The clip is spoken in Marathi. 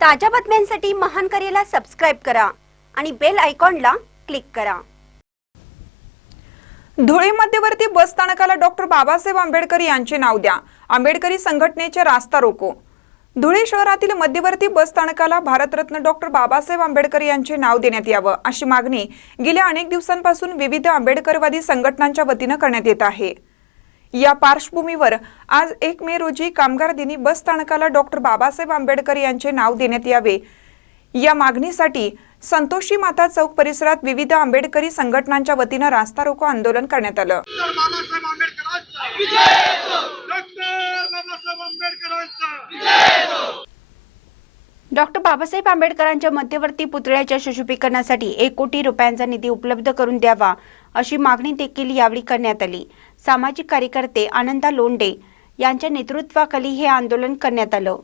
ताज्या बातम्यांसाठी महान करेला सबस्क्राईब करा आणि बेल आयकॉनला क्लिक करा. धुळे मध्यवर्ती बस स्थानकाला डॉक्टर बाबासाहेब आंबेडकर यांचे नाव द्या. आंबेडकरी संघटनेचे रास्ता रोको. धुळे शहरातील मध्यवर्ती बस स्थानकाला भारतरत्न डॉक्टर बाबासाहेब आंबेडकर यांचे नाव देण्यात यावं अशी मागणी गेल्या अनेक दिवसांपासून विविध आंबेडकरवादी संघटनांच्या वतीनं करण्यात येत आहे. या पार्श्वभूमीवर आज एक मे रोजी कामगार दिनी बस स्थानकाला डॉक्टर बाबासाहेब आंबेडकर यांचे नाव देण्यात यावे. या मागणीसाठी संतोषी माता चौक परिसरात विविध आंबेडकरी संघटनांच्या वतीनं रास्ता रोको आंदोलन करण्यात आलं डॉक्टर बाबासाहेब आंबेडकरांचा डॉक्टर बाबासाहेब आंबेडकरांचा डॉक्टर बाबासाहेब आंबेडकरांच्या मध्यवर्ती पुतळ्याच्या सुशोभीकरणासाठी एक कोटी रुपयांचा निधी उपलब्ध करून द्यावा अशी मागणी देखील यावेळी करण्यात आली. सामाजिक कार्यकर्ते आनंदा लोंडे यांच्या नेतृत्वाखाली हे आंदोलन करण्यात आलं.